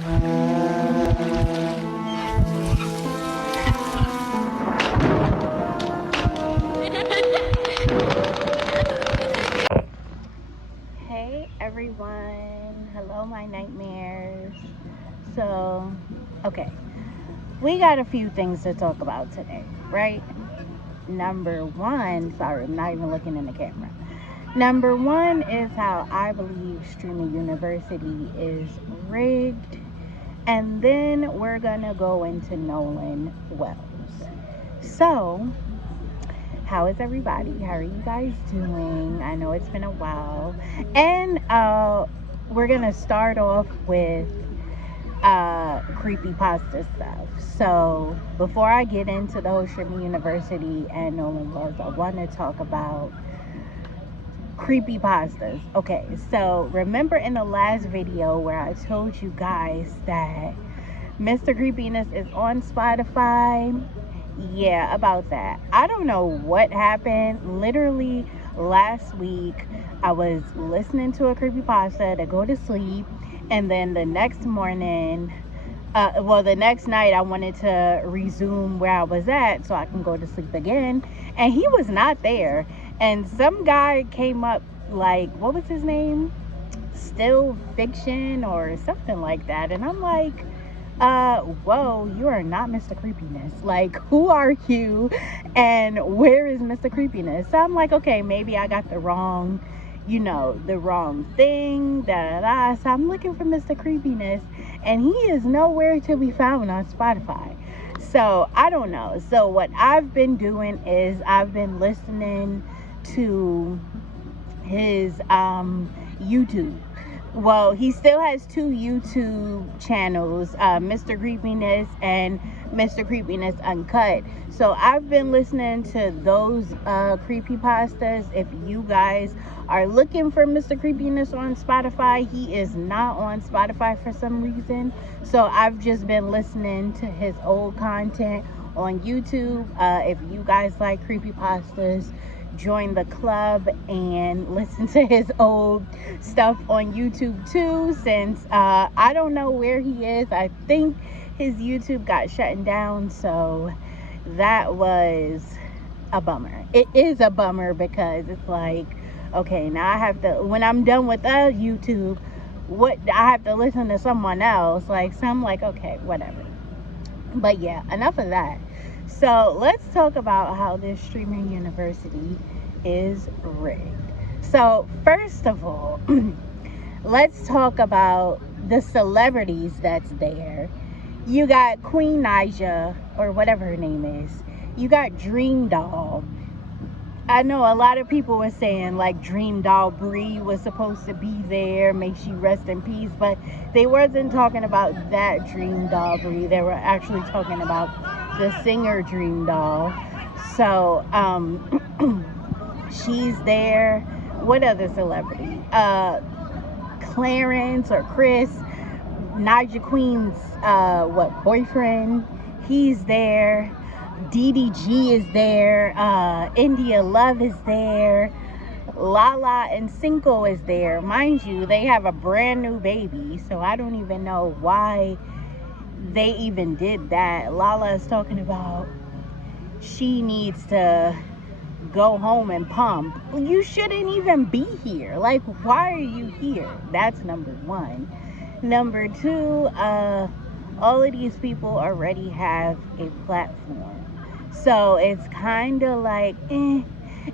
Hey everyone, hello my nightmares. So, okay, we got a few things to talk about today, right? Number one, sorry, I'm not even looking in the camera. Number one is how I believe Streaming University is rigged, and then we're gonna go into Nolan Wells. So, how is everybody? How are you guys doing? I know it's been a while. And we're going to start off with creepypasta stuff. So, before I get into the whole Streaming University and Nolan Wells, I want to talk about creepypastas. Okay, so remember in the last video where I told you guys that Mr. Creepiness is on Spotify? Yeah, about that. I don't know what happened. Literally last week, I was listening to a creepypasta to go to sleep, and then the next morning, the next night, I wanted to resume where I was at so I can go to sleep again, and he was not there. And some guy came up, like, what was his name? Still Fiction or something like that, and I'm like, whoa, you are not Mr. Creepiness. Like, who are you? And where is Mr. Creepiness? So I'm like, okay, maybe I got the wrong thing, da da da. So I'm looking for Mr. Creepiness, and he is nowhere to be found on Spotify. So I don't know. So what I've been doing is I've been listening to his YouTube. Well, he still has two YouTube channels, Mr. Creepiness and Mr. Creepiness Uncut. So I've been listening to those creepypastas. If you guys are looking for Mr. Creepiness on Spotify, he is not on Spotify for some reason. So I've just been listening to his old content on YouTube. If you guys like creepypastas, join the club and listen to his old stuff on YouTube too, since I don't know where he is. I think his YouTube got shut down, so that was a bummer. It is a bummer because it's like, okay, now I have to, when I'm done with YouTube, what I have to listen to someone else, like, so I'm like, okay, whatever. But yeah, enough of that. So let's talk about how this Streaming University is rigged. So first of all, let's talk about the celebrities that's there. You got Queen Naija, or whatever her name is. You got Dream Doll. I know a lot of people were saying like Dream Doll Bree was supposed to be there, may she rest in peace, but they wasn't talking about that Dream Doll Bree. They were actually talking about the singer Dream Doll. So she's there. What other celebrity? Clarence or Chris, Naija Queen's boyfriend, he's there. DDG is there. India Love is there. Lala and Cinco is there. Mind you, they have a brand new baby, so I don't even know why they even did that. Lala is talking about she needs to go home and pump. You shouldn't even be here. Like, why are you here? That's number one. Number two, all of these people already have a platform. So it's kind of like, eh.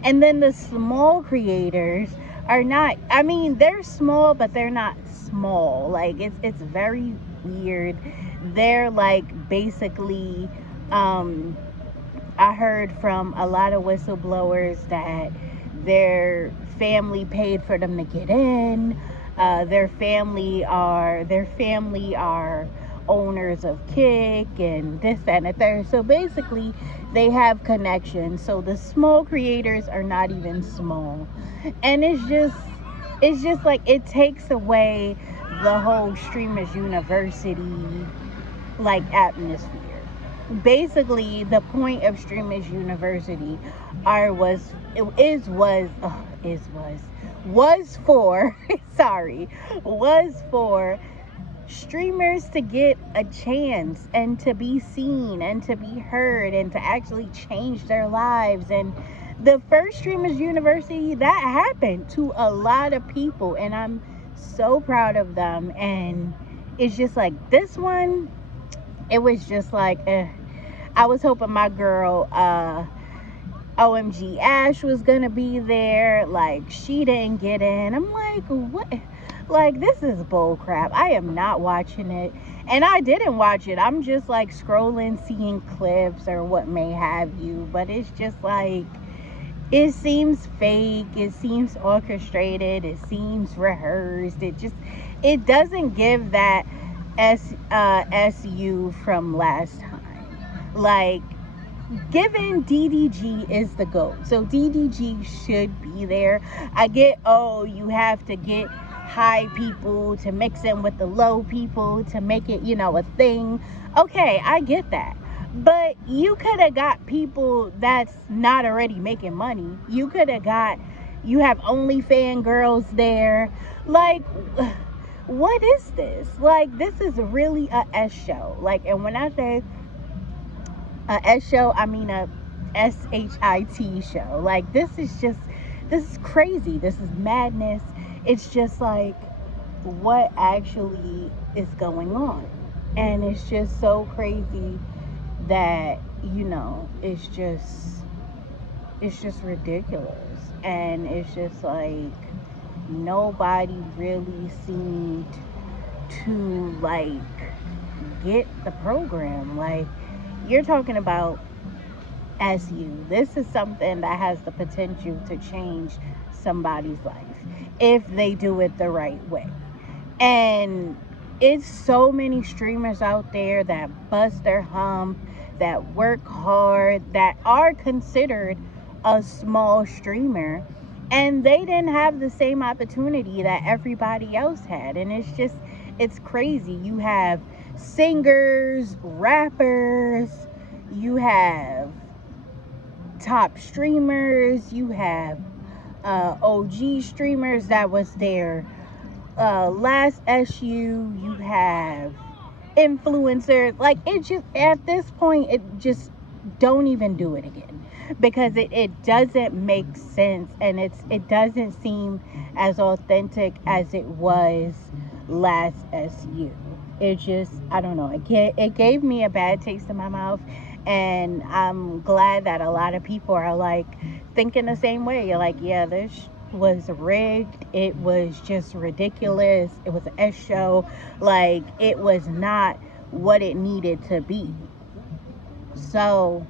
And then the small creators are not, I mean, they're small, but they're not small. Like, it's very weird. They're like basically, I heard from a lot of whistleblowers that their family paid for them to get in. Their family are owners of Kick and this, that, and the third. So basically, they have connections. So the small creators are not even small, and it's just like it takes away the whole Streamers University like atmosphere. Basically, the point of Streamers University was for streamers to get a chance and to be seen and to be heard and to actually change their lives. And the first Streamers University, that happened to a lot of people, and I'm so proud of them. And it's just like this one, it was just like I was hoping my girl OMG Ash was gonna be there. Like, she didn't get in. I'm like, what? Like, this is bull crap. I am not watching it. And I didn't watch it. I'm just like scrolling, seeing clips or what may have you. But it's just like, it seems fake. It seems orchestrated. It seems rehearsed. It doesn't give that SU from last time. Like, given DDG is the GOAT, so DDG should be there. I get, oh, you have to get high people to mix in with the low people to make it, a thing. Okay, I get that. But you could have got people that's not already making money. You have OnlyFans girls there. Like, what is this? Like, this is really a S show. Like, and when I say a S show, I mean a SHIT show. Like, this is crazy. This is madness. It's just like, what actually is going on? And it's just so crazy that, it's just ridiculous. And it's just like, nobody really seemed to like get the program. Like, you're talking about SU. This is something that has the potential to change somebody's life if they do it the right way. And it's so many streamers out there that bust their hump, that work hard, that are considered a small streamer, and they didn't have the same opportunity that everybody else had. And it's crazy. You have singers, rappers, you have top streamers, you have OG streamers that was there last SU, you have influencers. Like, it just, at this point, it just, don't even do it again, because it doesn't make sense, and it doesn't seem as authentic as it was last SU. It just, I don't know, it gave me a bad taste in my mouth. And I'm glad that a lot of people are like thinking the same way. You're like, yeah, this was rigged. It was just ridiculous. It was an S show. Like, it was not what it needed to be. So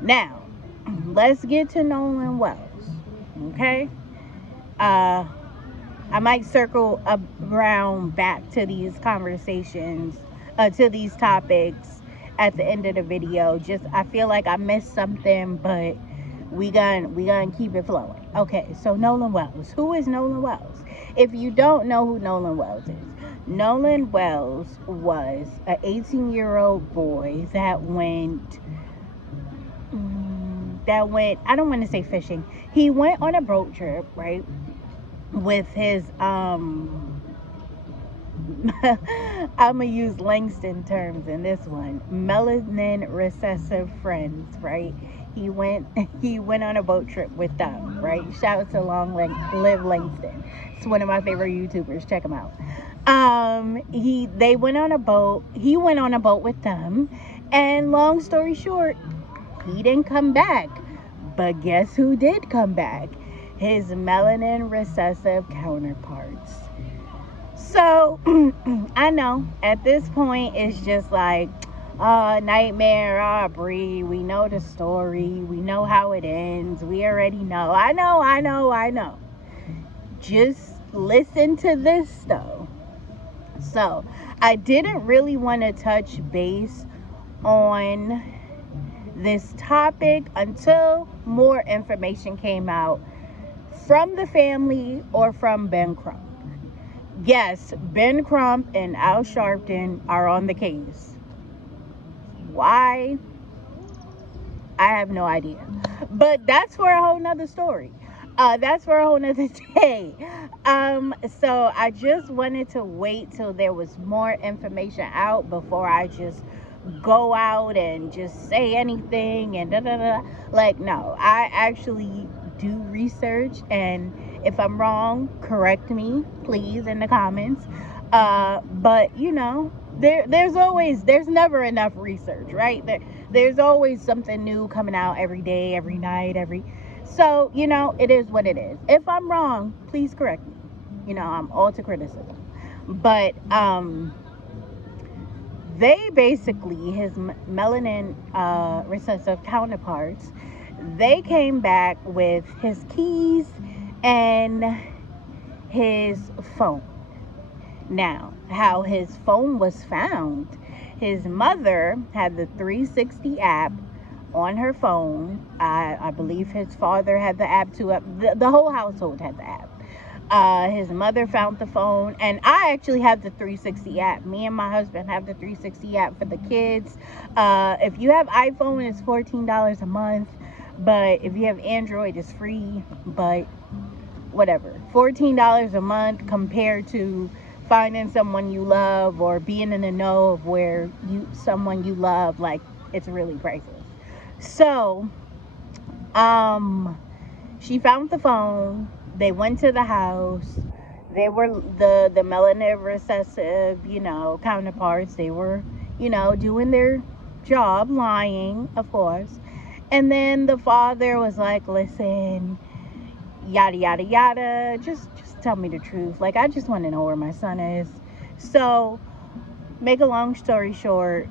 now let's get to Nolan Wells. Okay. I might circle around back to these conversations, to these topics at the end of the video. Just, I feel like I missed something, but we gonna keep it flowing. Okay, so Nolan Wells. Who is Nolan Wells? If you don't know who Nolan Wells is, Nolan Wells was an 18-year-old boy that went, I don't want to say fishing. He went on a boat trip, right, with his I'm gonna use Langston terms in this one. Melanin recessive friends, right? He went on a boat trip with them, right? Shout out to Live Langston. It's one of my favorite YouTubers. Check him out. They went on a boat. He went on a boat with them, and long story short, he didn't come back. But guess who did come back? His melanin recessive counterparts. So, I know, at this point, it's just like, Nightmare, Aubrey, we know the story, we know how it ends, we already know. I know. Just listen to this, though. So, I didn't really want to touch base on this topic until more information came out from the family or from Ben Crump. Yes, Ben Crump and Al Sharpton are on the case. Why? I have no idea. But that's for a whole nother story. That's for a whole nother day. So I just wanted to wait till there was more information out before I just go out and just say anything and da da da. Like, no, I actually do research, and if I'm wrong, correct me, please, in the comments. But there's never enough research, right? There's always something new coming out every day, every night, so, it is what it is. If I'm wrong, please correct me. I'm all to criticism. But they basically, his melanin recessive counterparts, they came back with his keys and his phone. Now, how his phone was found, his mother had the 360 app on her phone. I believe his father had the app too. The whole household had the app. His mother found the phone, and I actually have the 360 app. Me and my husband have the 360 app for the kids. If you have iPhone, it's $14 a month, but if you have Android, it's free. But whatever, $14 a month compared to finding someone you love or being in the know of where someone you love, like, it's really priceless. So she found the phone. They went to the house. They were the melanin recessive counterparts. They were doing their job, lying, of course. And then the father was like, listen, yada yada yada, just tell me the truth, like, I just want to know where my son is. So, make a long story short,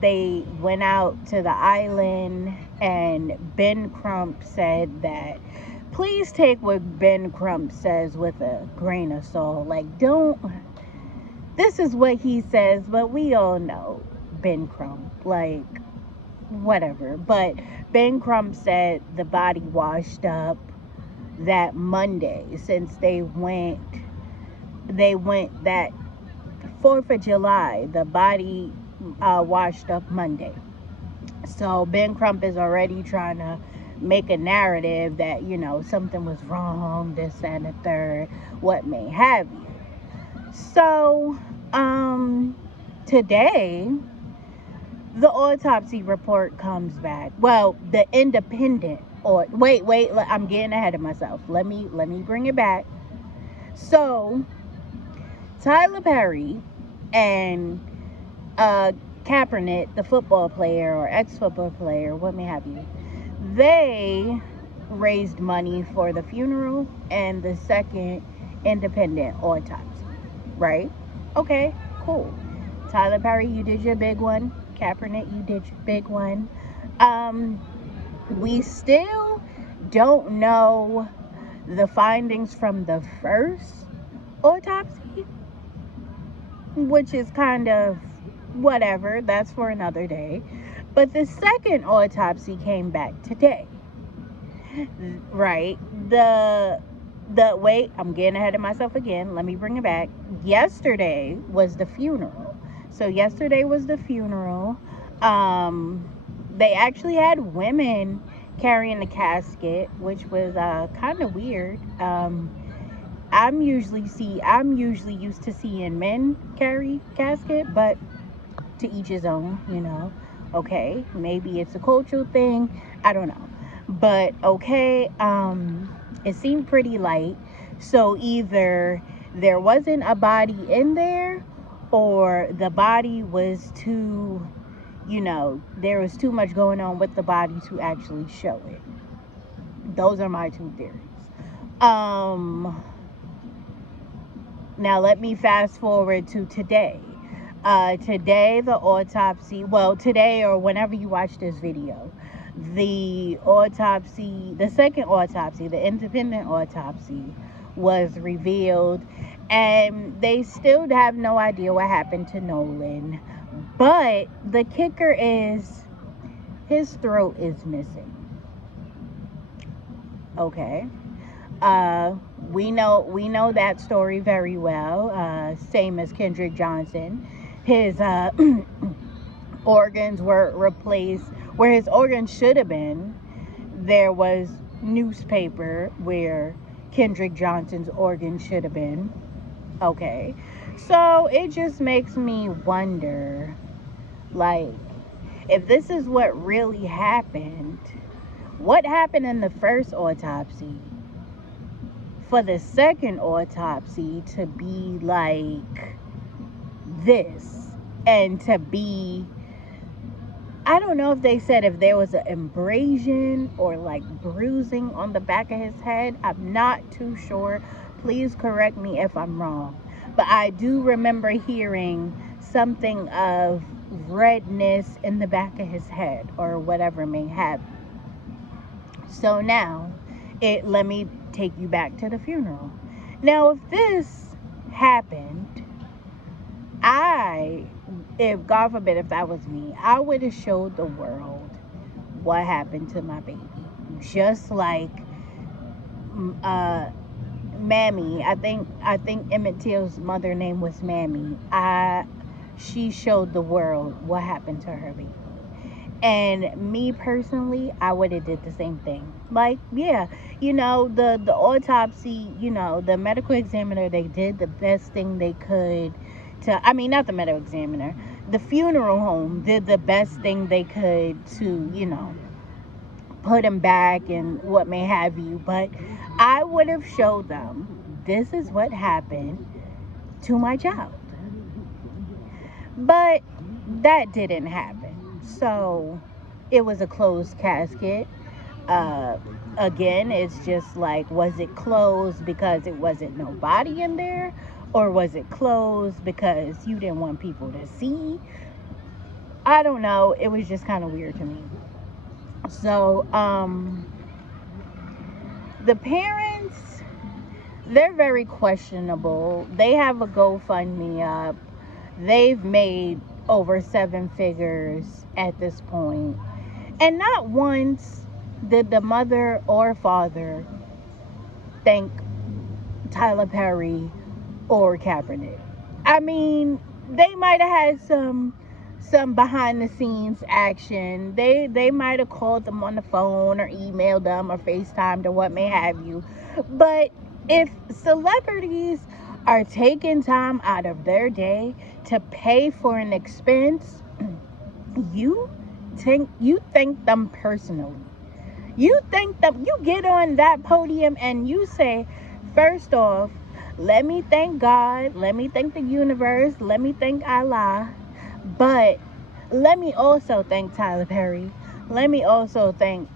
they went out to the island, and Ben Crump said that, please take what Ben Crump says with a grain of salt. Like, this is what he says, but we all know Ben Crump, like, whatever. But Ben Crump said the body washed up that Monday, since they went that 4th of July. The body washed up Monday. So Ben Crump is already trying to make a narrative that something was wrong, this and the third, what may have you. So today the autopsy report comes back. Well, the independent, or wait, I'm getting ahead of myself. Let me bring it back. So Tyler Perry and Kaepernick, the football player or ex-football player, what may have you, they raised money for the funeral and the second independent autopsy, right? Okay, cool. Tyler Perry, you did your big one. Kaepernick, you did your big one. We still don't know the findings from the first autopsy, which is kind of whatever. That's for another day. But the second autopsy came back today, right? Wait, I'm getting ahead of myself again. Let me bring it back. Yesterday was the funeral. So yesterday was the funeral. They actually had women carrying the casket, which was kind of weird. I'm usually used to seeing men carry casket, but to each his own, Okay, maybe it's a cultural thing. I don't know. But okay, it seemed pretty light. So either there wasn't a body in there, or the body was too, there was too much going on with the body to actually show it. Those are my two theories. Now let me fast forward to today. Today, the autopsy, today or whenever you watch this video, the second autopsy, the independent autopsy, was revealed, and they still have no idea what happened to Nolan. But the kicker is his throat is missing. Okay. We know that story very well. Same as Kendrick Johnson. His organs were replaced where his organs should have been. There was newspaper where Kendrick Johnson's organ should have been. Okay. So it just makes me wonder, like, if this is what really happened, what happened in the first autopsy for the second autopsy to be like this, and to be, I don't know if they said if there was an abrasion or like bruising on the back of his head. I'm not too sure. Please correct me if I'm wrong. But I do remember hearing something of redness in the back of his head or whatever may have. So now, let me take you back to the funeral. Now, if this happened, if God forbid, if that was me, I would have showed the world what happened to my baby. Just like Mammy, I think Emmett Till's mother name was Mammy. She showed the world what happened to her baby. And me personally, I would have did the same thing. Like, yeah, the autopsy, the medical examiner, they did the best thing they could not the medical examiner, the funeral home did the best thing they could to, put him back and what may have you. But I would have showed them, this is what happened to my child. But that didn't happen. So it was a closed casket. Again, it's just like, was it closed because it wasn't nobody in there? Or was it closed because you didn't want people to see? I don't know. It was just kind of weird to me. So, the parents, they're very questionable. They have a GoFundMe up. They've made over 7 figures at this point. And not once did the mother or father thank Tyler Perry or Kaepernick. I mean, they might have had some behind the scenes action. They might have called them on the phone or emailed them or FaceTimed or what may have you. But if celebrities are taking time out of their day to pay for an expense, you thank them personally. You thank them. You get on that podium and you say, first off, let me thank God, let me thank the universe, let me thank Allah, but let me also thank Tyler Perry. Let me also thank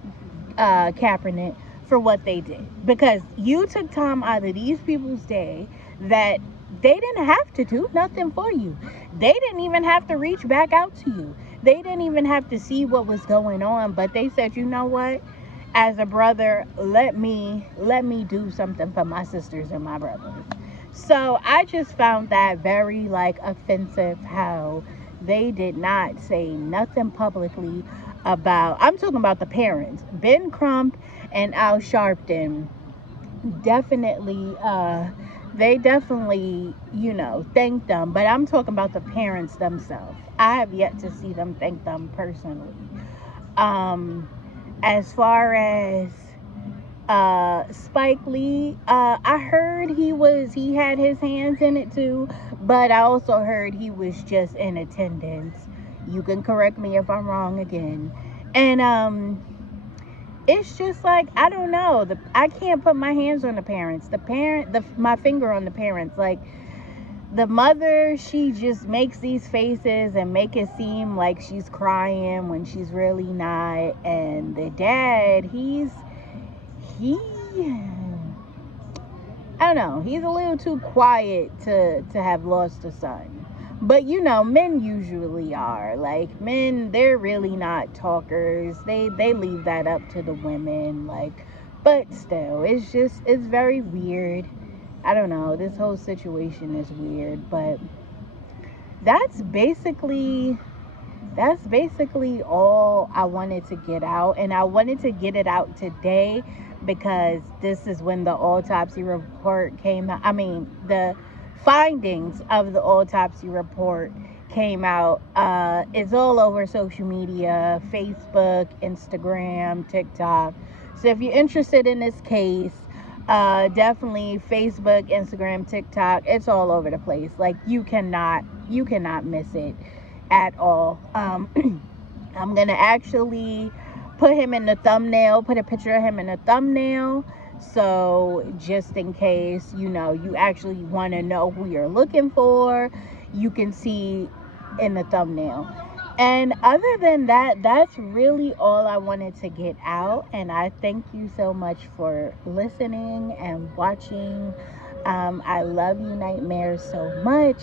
Kaepernick for what they did. Because you took time out of these people's day that they didn't have to do nothing for you. They didn't even have to reach back out to you. They didn't even have to see what was going on. But they said, you know what? As a brother, let me do something for my sisters and my brothers. So I just found that very offensive, how they did not say nothing publicly about, I'm talking about the parents, Ben Crump and Al Sharpton. Definitely, they definitely, thanked them. But I'm talking about the parents themselves. I have yet to see them thank them personally. As far as Spike Lee, I heard he had his hands in it too, but I also heard he was just in attendance. You can correct me if I'm wrong again. And it's just like, I don't know. I can't put my hands on the parents. My finger on the parents. Like, the mother, she just makes these faces and make it seem like she's crying when she's really not. And the dad, he I don't know, he's a little too quiet to have lost a son. But men usually are. Like, men, they're really not talkers. They leave that up to the women. But still, it's very weird. I don't know, this whole situation is weird. But that's basically all I wanted to get out. And I wanted to get it out today because this is when the autopsy report came out. I mean, the findings of the autopsy report came out. It's all over social media, Facebook, Instagram, TikTok. So if you're interested in this case, definitely Facebook, Instagram, TikTok, it's all over the place. Like you cannot miss it at all. I'm gonna actually put him in the thumbnail, put a picture of him in the thumbnail, so just in case you actually want to know who you're looking for, you can see in the thumbnail. And other than that, that's really all I wanted to get out. And I thank you so much for listening and watching. I love you, Nightmares, so much.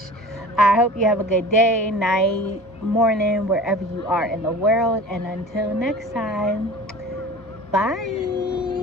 I hope you have a good day, night, morning, wherever you are in the world. And until next time, bye.